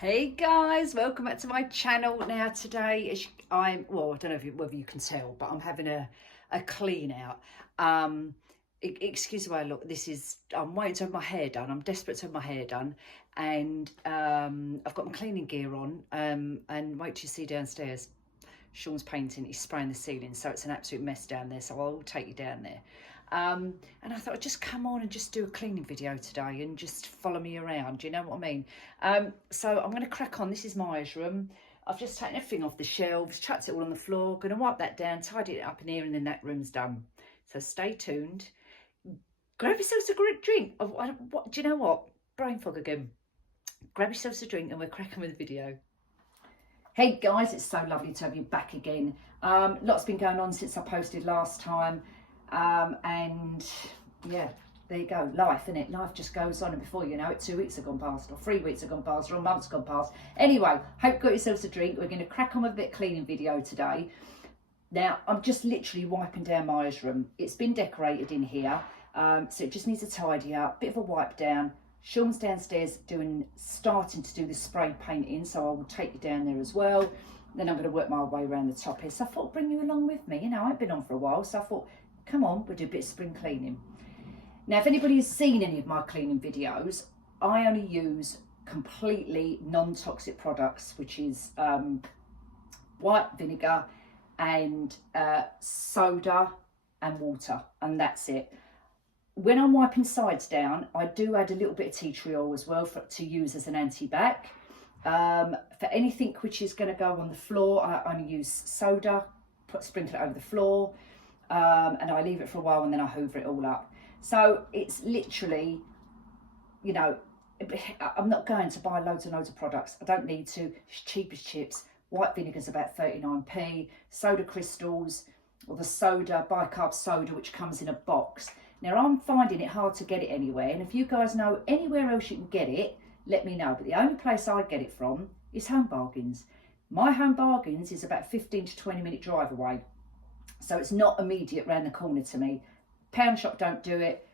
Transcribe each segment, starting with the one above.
Hey guys, welcome back to my channel. Now today, I don't know whether you can tell, but I'm having a clean out. Excuse the way I look. I'm waiting to have my hair done. I'm desperate to have my hair done, and I've got my cleaning gear on. And wait till you see downstairs. Sean's painting. He's spraying the ceiling, so it's an absolute mess down there. So I'll take you down there. And I thought I'd just come on and just do a cleaning video today and just follow me around. Do you know what I mean? So I'm going to crack on. This is Maya's room. I've just taken everything off the shelves, chucked it all on the floor, going to wipe that down, tidy it up in here, and then that room's done. So stay tuned. Grab yourselves a great drink. Do you know what? Brain fog again. Grab yourselves a drink and we're cracking with the video. Hey guys, it's so lovely to have you back again. Lots been going on since I posted last time. And yeah, there you go. Life, innit? Life just goes on, and before you know it, 2 weeks have gone past, or 3 weeks have gone past, or a month's gone past. Anyway, hope you got yourselves a drink. We're going to crack on with a bit of cleaning video today. Now, I'm just literally wiping down Maya's room. It's been decorated in here, so it just needs a tidy up, bit of a wipe down. Sean's downstairs starting to do the spray painting, so I will take you down there as well. Then I'm going to work my way around the top here. So I thought I'd bring you along with me. You know, I've been on for a while, so I thought, come on, we'll do a bit of spring cleaning. Now, if anybody has seen any of my cleaning videos, I only use completely non-toxic products, which is white vinegar and soda and water, and that's it. When I'm wiping sides down, I do add a little bit of tea tree oil as well to use as an anti-bac. For anything which is going to go on the floor, I only use soda, sprinkle it over the floor. And I leave it for a while and then I hoover it all up. So it's literally, you know, I'm not going to buy loads and loads of products. I don't need to. It's cheap as chips. White vinegar's about 39p. Soda crystals, or the soda, bicarb soda, which comes in a box. Now I'm finding it hard to get it anywhere. And if you guys know anywhere else you can get it, let me know. But the only place I get it from is Home Bargains. My Home Bargains is about 15 to 20 minute drive away. So it's not immediate round the corner to me. Pound shop don't do it.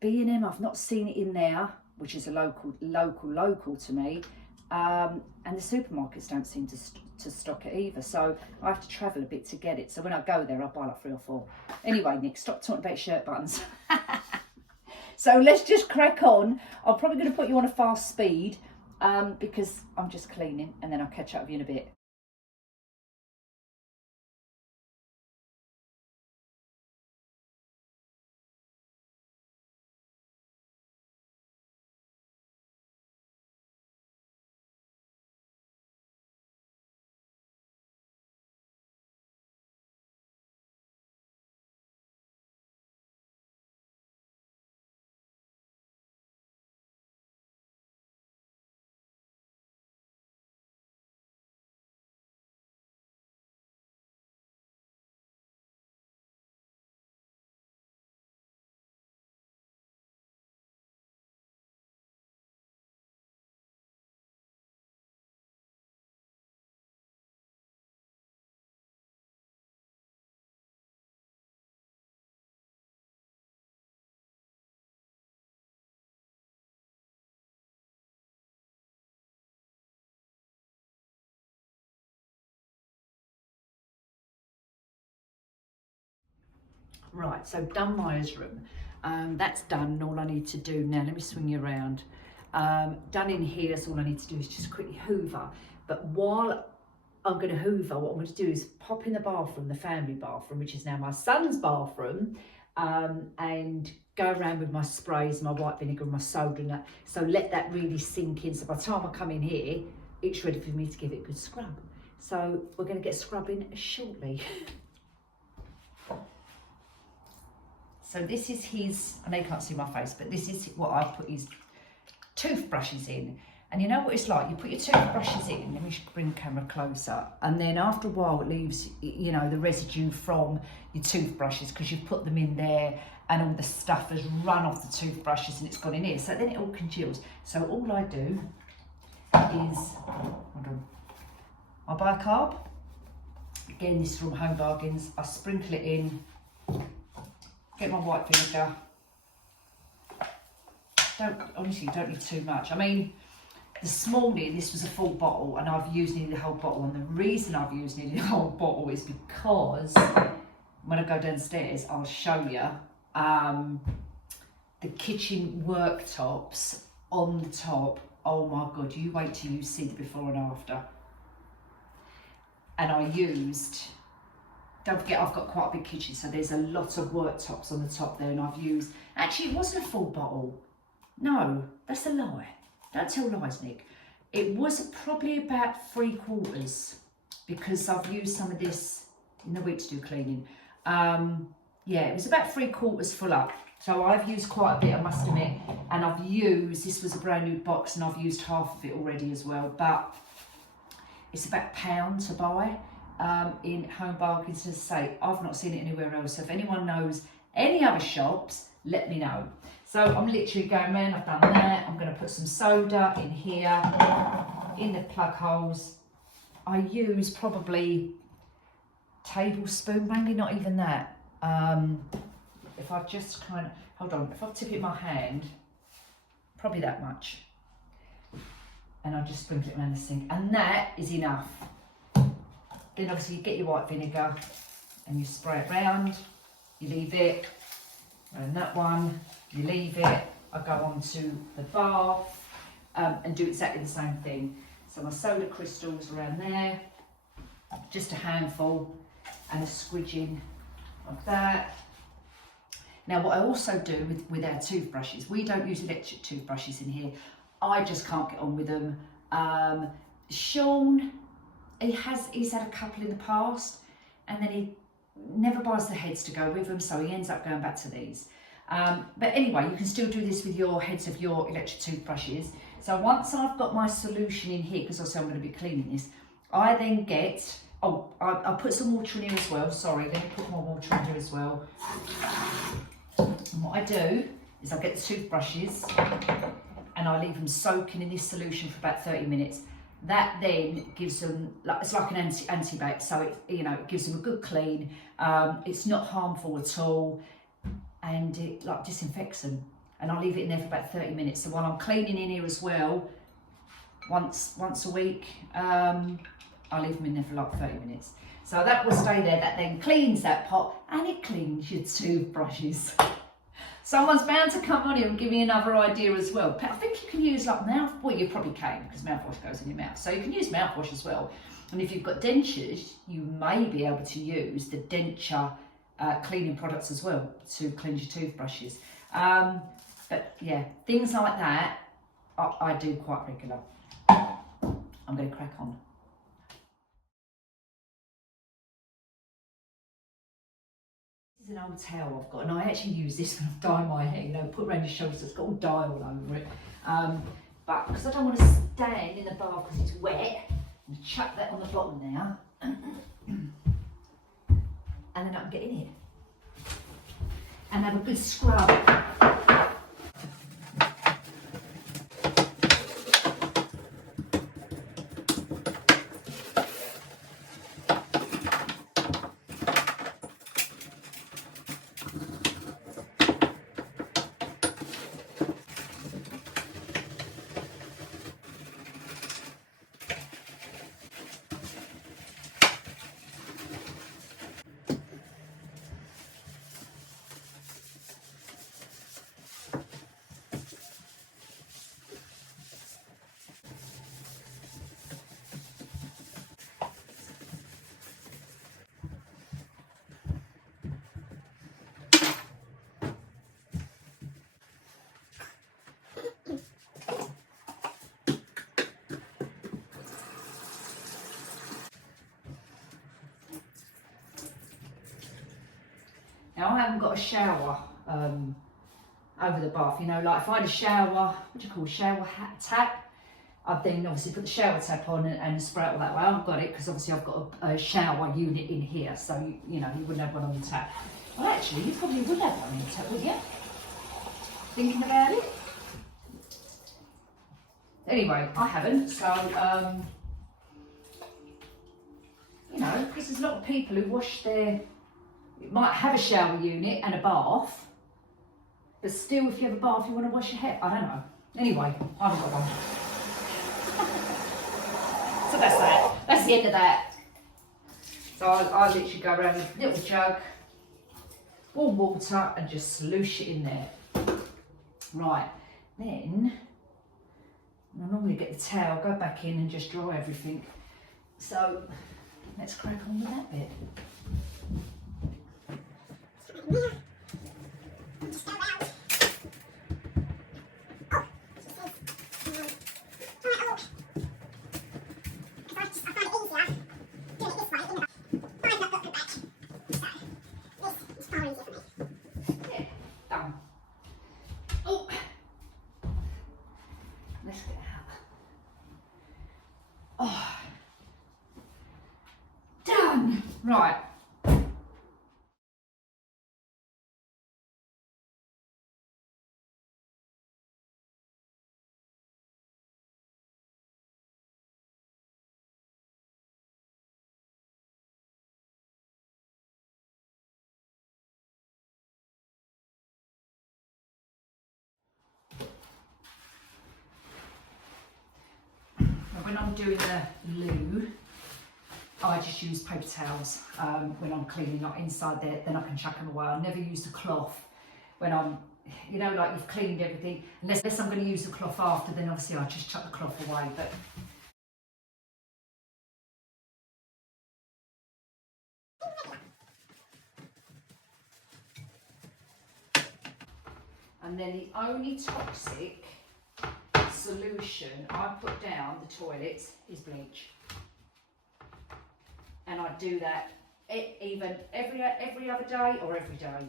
B&M, I've not seen it in there, which is a local to me. And the supermarkets don't seem to stock it either. So I have to travel a bit to get it. So when I go there, I'll buy like 3 or 4. Anyway, Nick, stop talking about shirt buttons. So let's just crack on. I'm probably going to put you on a fast speed because I'm just cleaning, and then I'll catch up with you in a bit. Right, so done Maya's room. That's done. All I need to do now, let me swing you around. Done in here, so all I need to do is just quickly hoover. But while I'm going to hoover, what I'm going to do is pop in the bathroom, the family bathroom, which is now my son's bathroom, and go around with my sprays, my white vinegar and my soda and that. So let that really sink in. So by the time I come in here, it's ready for me to give it a good scrub. So we're going to get scrubbing shortly. So this is his, I know you can't see my face, but this is what I put his toothbrushes in. And you know what it's like, you put your toothbrushes in, let me bring the camera closer, and then after a while it leaves, you know, the residue from your toothbrushes because you've put them in there and all the stuff has run off the toothbrushes and it's gone in here. So then it all congeals. So all I do is, hold on, I bicarb. Again, this is from Home Bargains. I sprinkle it in. Get my white vinegar. Honestly, you don't need too much. I mean, this morning, this was a full bottle, and I've used nearly the whole bottle. And the reason I've used nearly the whole bottle is because when I go downstairs, I'll show you the kitchen worktops on the top. Oh my God, you wait till you see the before and after. And I used, don't forget, I've got quite a big kitchen, so there's a lot of worktops on the top there, and I've used, actually it wasn't a full bottle. No, that's a lie. Don't tell lies, Nick. It was probably about 3/4 because I've used some of this in the week to do cleaning. Yeah, it was about 3/4 full up. So I've used quite a bit, I must admit, and I've used, this was a brand new box and I've used half of it already as well, but it's about £1 to buy in Home Bargains. To say, I've not seen it anywhere else, so if anyone knows any other shops, let me know. So I'm literally going around, I've done that. I'm going to put some soda in here, in the plug holes. I use probably tablespoon, maybe not even that. If I just kind of, hold on, if I tip it in my hand, probably that much. And I'll just sprinkle it around the sink. And that is enough. Then obviously you get your white vinegar and you spray it round, you leave it, and that one, you leave it. I go on to the bath and do exactly the same thing. So my soda crystals around there, just a handful, and a squidging of that. Now what I also do with our toothbrushes, we don't use electric toothbrushes in here. I just can't get on with them. Sean, he's had a couple in the past, and then he never buys the heads to go with them, so he ends up going back to these. But anyway, you can still do this with your heads of your electric toothbrushes. So once I've got my solution in here, because also I'm going to be cleaning this, I then get, I'll put some water in here as well. Sorry, let me put more water in here as well. And what I do is I get the toothbrushes and I leave them soaking in this solution for about 30 minutes. That then gives them, it's like an antibac, so it gives them a good clean. It's not harmful at all, and it disinfects them. And I'll leave it in there for about 30 minutes. So while I'm cleaning in here as well, once a week, I'll leave them in there for 30 minutes. So that will stay there. That then cleans that pot, and it cleans your toothbrushes. Someone's bound to come on here and give me another idea as well. I think you can use mouthwash. Well, you probably can, because mouthwash goes in your mouth. So you can use mouthwash as well. And if you've got dentures, you may be able to use the denture cleaning products as well to cleanse your toothbrushes. But yeah, things like that I do quite regular. I'm going to crack on. An old towel I've got, and I actually use this when I've dyed my hair, put around your shoulders, it's got all dye all over it. But because I don't want to stand in the bath because it's wet, and chuck that on the bottom now, and then I can get in here and have a good scrub. Now I haven't got a shower over the bath, if I had a shower, shower tap, I'd then obviously put the shower tap on and spray it all that way. I haven't got it because obviously I've got a shower unit in here, so you wouldn't have one on the tap. Well, actually, you probably would have one on the tap, wouldn't you? Thinking about it. Anyway, I haven't, so because there's a lot of people who wash their. You might have a shower unit and a bath, but still, if you have a bath, you want to wash your hair. I don't know. Anyway, I haven't got one. So that's that. That's the end of that. So I literally go around with a little jug, warm water, and just sloosh it in there. Right, then I normally get the towel, go back in and just dry everything. So let's crack on with that bit. Right. When I'm doing the loo, I just use paper towels when I'm cleaning, like inside there, then I can chuck them away. I never use the cloth when I'm, you know, like you've cleaned everything. Unless I'm going to use the cloth after, then obviously I just chuck the cloth away. But and then the only toxic solution I put down the toilets is bleach. And I do that even every other day or every day,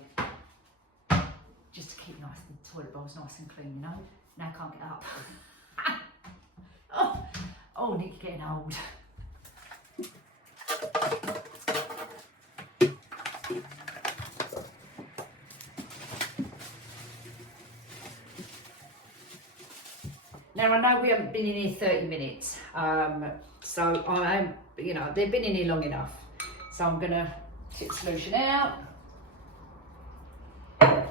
just to keep the toilet bowls nice and clean, you know. Now I can't get up. oh, Nick, getting old. Now I know we haven't been in here 30 minutes, so I am, you know, they've been in here long enough. So I'm gonna take the solution out. I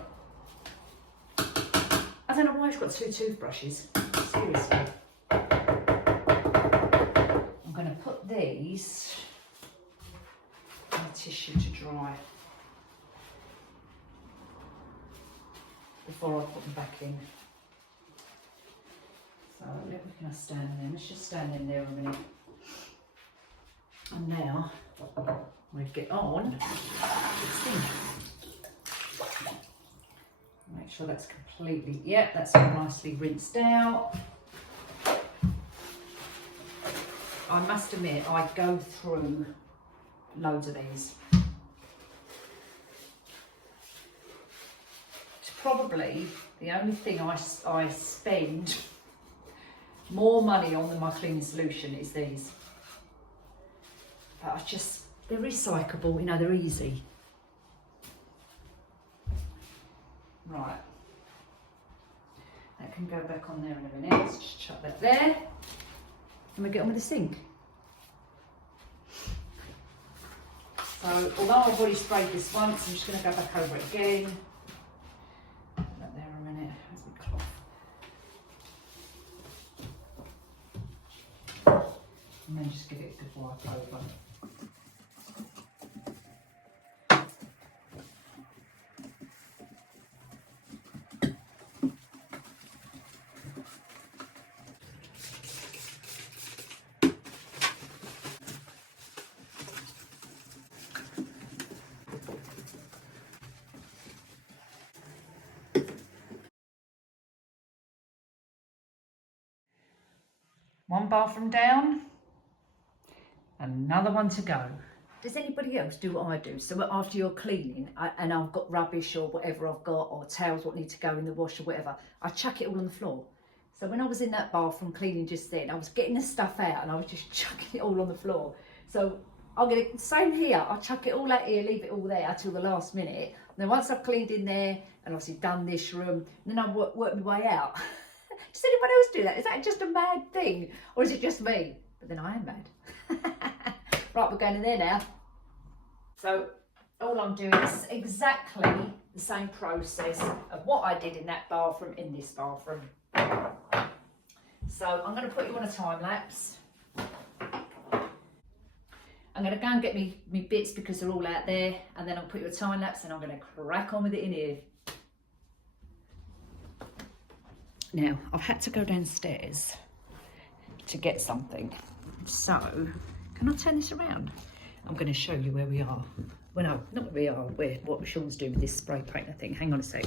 don't know why it's got two toothbrushes, seriously. I'm gonna put these on the tissue to dry before I put them back in. So let me kind of stand there. Let's just stand in there a minute. And now we get on the sink. Make sure that's completely, yep, that's all nicely rinsed out. I must admit, I go through loads of these. It's probably the only thing I spend more money on than my cleaning solution is these. But they're recyclable, you know, they're easy. Right. That can go back on there in a minute. Let's just chuck that there. And we get on with the sink. So, although I've already sprayed this once, I'm just going to go back over it again. Put that there a minute. Where's my cloth? And then just give it a good wipe over. One bathroom down, another one to go. Does anybody else do what I do? So after you're cleaning and I've got rubbish or whatever I've got, or towels what need to go in the wash or whatever, I chuck it all on the floor. So when I was in that bathroom cleaning just then, I was getting the stuff out and I was just chucking it all on the floor. So I'm going to, same here, I'll chuck it all out here, leave it all there till the last minute. And then once I've cleaned in there and obviously done this room, then I work my way out. Does anybody else do that? Is that just a mad thing? Or is it just me? But then I am mad. Right, we're going in there now. So all I'm doing is exactly the same process of what I did in that bathroom in this bathroom. So I'm going to put you on a time lapse. I'm going to go and get me bits because they're all out there, and then I'll put you a time lapse and I'm going to crack on with it in here. Now, I've had to go downstairs to get something. So, can I turn this around? I'm going to show you where we are. Well, no, not where we are, what Sean's doing with this spray painter thing. Hang on a sec.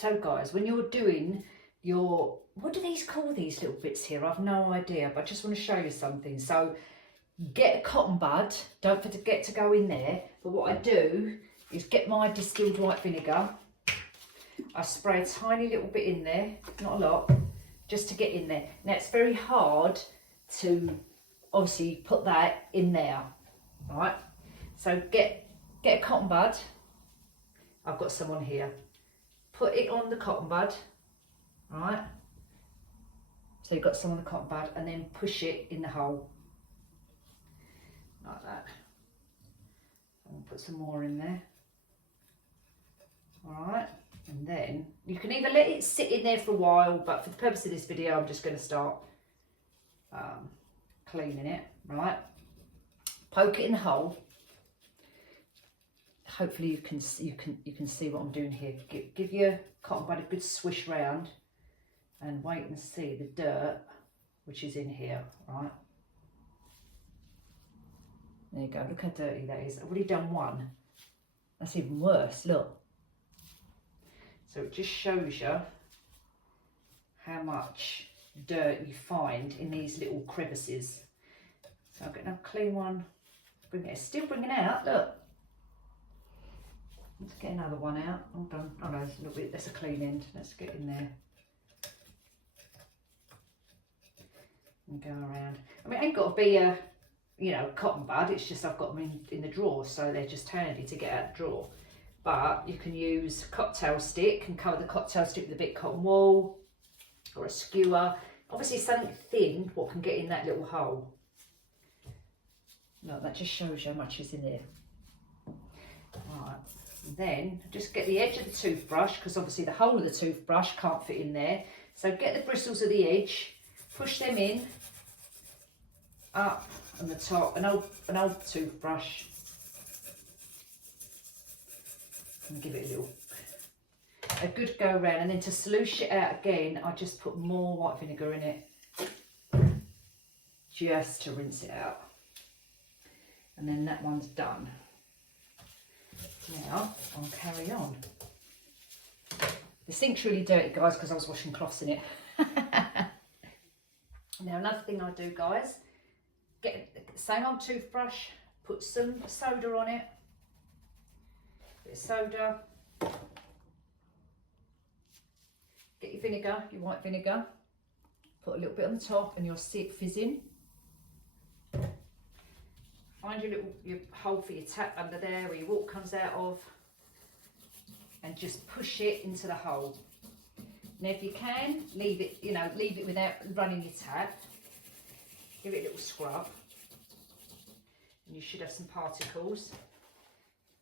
So guys, when you're doing your, what do these call these little bits here? I've no idea, but I just want to show you something. So get a cotton bud, don't forget to go in there. But what I do is get my distilled white vinegar. I spray a tiny little bit in there, not a lot, just to get in there. Now it's very hard to obviously put that in there, right? So get a cotton bud. I've got some on here. Put it on the cotton bud, right? So you've got some on the cotton bud, and then push it in the hole, like that. And put some more in there. All right, and then you can either let it sit in there for a while, but for the purpose of this video, I'm just going to start cleaning it, right? Poke it in the hole. Hopefully you can see what I'm doing here. Give your cotton bud a good swish round and wait and see the dirt which is in here, right? There you go, look how dirty that is. I've already done one. That's even worse, look. So it just shows you how much dirt you find in these little crevices. So I'll get another clean one. It's still bringing out, look. Let's get another one out. Hold on. Oh no, it's a little bit, that's a clean end. Let's get in there. And go around. I mean, it ain't got to be a, you know, cotton bud. It's just I've got them in the drawer, so they're just handy to get out the drawer. But you can use a cocktail stick and cover the cocktail stick with a bit of cotton wool or a skewer. Obviously something thin, what can get in that little hole. No, that just shows you how much is in there. Right. Then just get the edge of the toothbrush, because obviously the whole of the toothbrush can't fit in there. So get the bristles of the edge, push them in, up on the top, an old toothbrush, and give it a good go around. And then to sluice it out again, I just put more white vinegar in it, just to rinse it out. And then that one's done. Now I'll carry on. The sink's really dirty, guys, because I was washing cloths in it. Now another thing I do, guys, get the same old toothbrush, put some soda on it, bit of soda, get your vinegar, your white vinegar, put a little bit on the top and you'll see it fizzing. Find your hole for your tap under there where your water comes out of, and just push it into the hole. Now if you can, leave it without running your tap. Give it a little scrub and you should have some particles.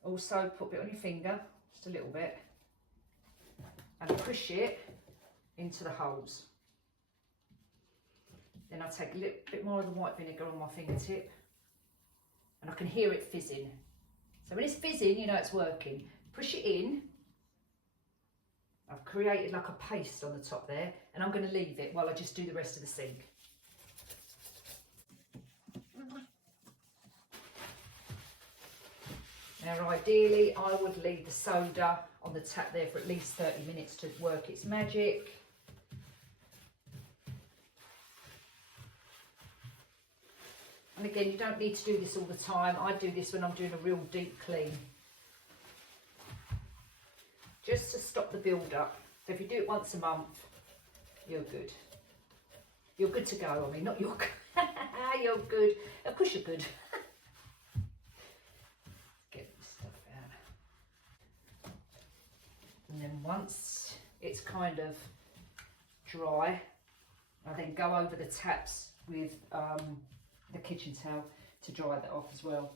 Also put a bit on your finger, just a little bit, and push it into the holes. Then I'll take a little bit more of the white vinegar on my fingertip, and I can hear it fizzing. So when it's fizzing, you know it's working. Push it in. I've created like a paste on the top there, and I'm going to leave it while I just do the rest of the sink. Now ideally I would leave the soda on the tap there for at least 30 minutes to work its magic. And again, you don't need to do this all the time. I do this when I'm doing a real deep clean, just to stop the build up. So if you do it once a month, you're good. You're good to go. I mean, not you're good. You're good. Of course you're good. And then once it's kind of dry, I then go over the taps with the kitchen towel to dry that off as well.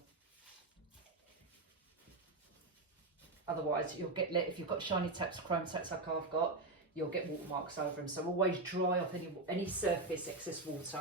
Otherwise you'll get, if you've got shiny taps, chrome taps like I've got, you'll get watermarks over them. So always dry off any surface excess water.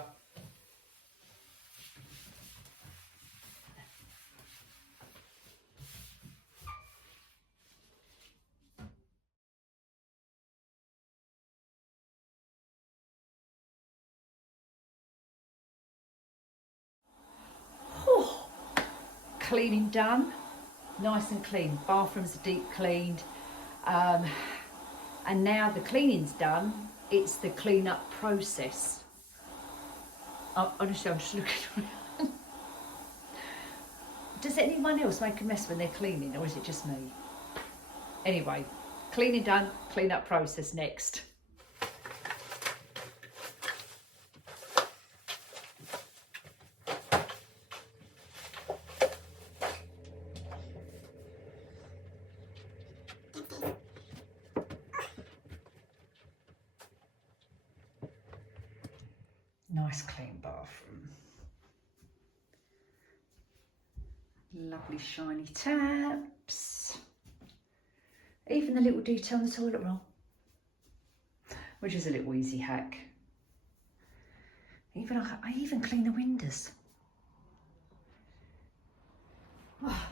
Cleaning done, nice and clean. Bathrooms are deep cleaned, and now the cleaning's done. It's the clean up process. Honestly, I'm just looking around. Does anyone else make a mess when they're cleaning, or is it just me? Anyway, cleaning done, clean up process next. Nice clean bathroom. Lovely shiny taps. Even the little detail on the toilet roll, which is a little easy hack. I even clean the windows. Oh.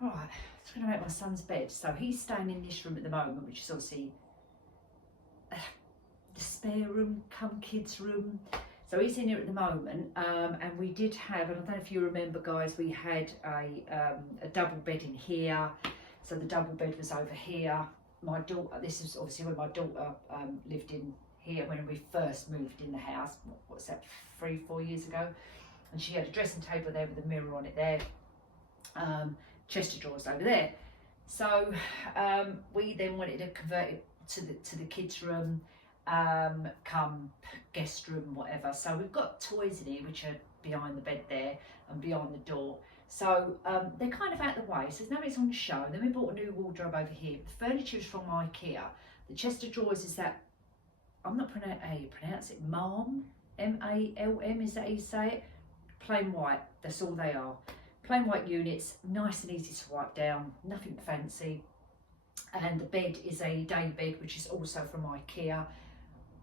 Right, just going to make my son's bed. So he's staying in this room at the moment, which is obviously the spare room, come kids room. So he's in here at the moment, and we did have, and I don't know if you remember guys, we had a double bed in here. So the double bed was over here. My daughter, this is obviously when my daughter lived in here when we first moved in the house, what's that, 3-4 years ago. And she had a dressing table there with a mirror on it there, chest of drawers over there. So we then wanted to convert it to the kids room, come guest room, whatever. So we've got toys in here which are behind the bed there and behind the door. So they're kind of out of the way, so there's no reason on the show. Then we bought a new wardrobe over here. The furniture is from IKEA. The chest of drawers is that, I'm not pronouncing how you pronounce it, Malm, M-A-L-M, is that how you say it? Plain white, that's all they are. Plain white units, nice and easy to wipe down, nothing fancy. And the bed is a day bed, which is also from IKEA.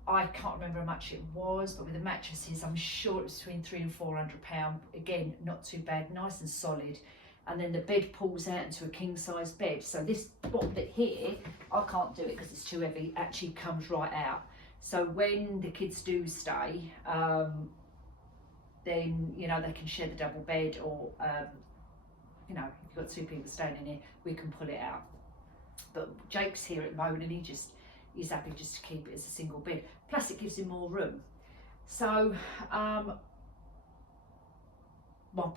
I can't remember how much it was, but with the mattresses, I'm sure it was between £300 and £400. Again, not too bad, nice and solid. And then the bed pulls out into a king size bed. So this bottom bit here, I can't do it because it's too heavy, actually comes right out. So when the kids do stay, then, you know, they can share the double bed, or, you know, if you've got two people staying in here, we can pull it out. But Jake's here at the moment and he's happy just to keep it as a single bed. Plus it gives him more room. So my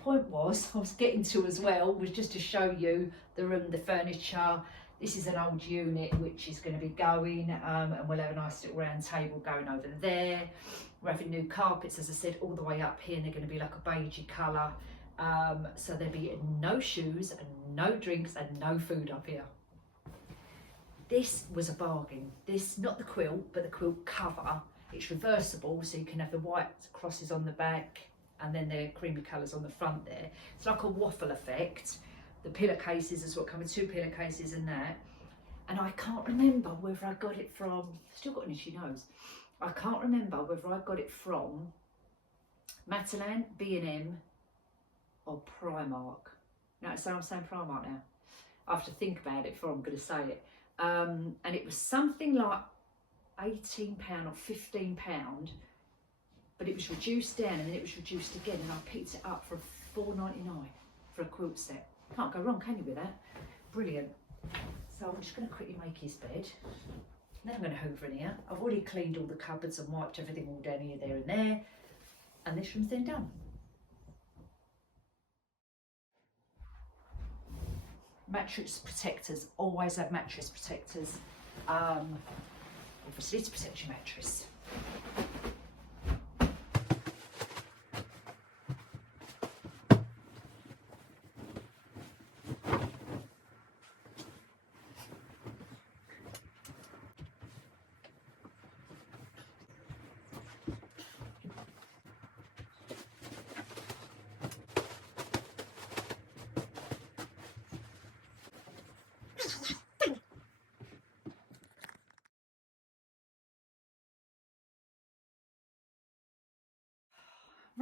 point was, I was getting to as well, was just to show you the room, the furniture. This is an old unit which is going to be going, and we'll have a nice little round table going over there. We're having new carpets, as I said, all the way up here, and they're going to be like a beigey colour. So there'll be no shoes and no drinks and no food up here. This was a bargain. This, not the quilt, but the quilt cover. It's reversible, so you can have the white crosses on the back and then the creamy colours on the front there. It's like a waffle effect. The pillowcases is what come with two pillowcases and that. And I can't remember whether I got it from, still got an itchy nose. I can't remember whether I got it from Poundland, B&M or Primark. No, so I'm saying Primark now. I have to think about it before I'm going to say it. And it was something like £18 or £15, but it was reduced down and then it was reduced again, and I picked it up for £4.99 for a quilt set. Can't go wrong, can you, with that? Brilliant. So I'm just going to quickly make his bed. Then I'm going to hoover in here. I've already cleaned all the cupboards and wiped everything all down here, there and there. And this room's then done. Mattress protectors, always have mattress protectors, obviously to protect your mattress.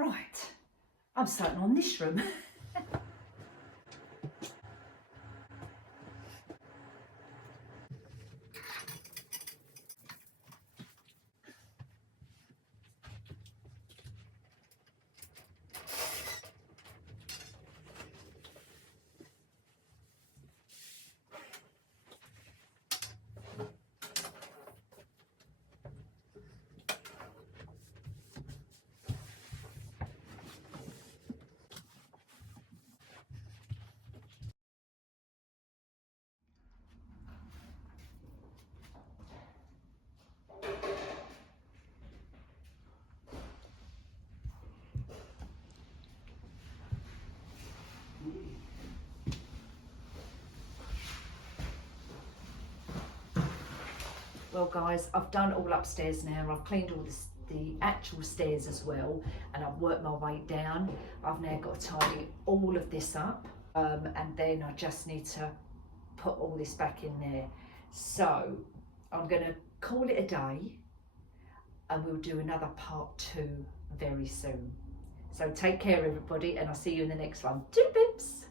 Right, I'm starting on this room. Well guys, I've done all upstairs now. I've cleaned all the actual stairs as well, and I've worked my way down. I've now got to tidy all of this up, and then I just need to put all this back in there. So I'm going to call it a day, and we'll do another part 2 very soon. So take care everybody, and I'll see you in the next one. Toodle pips.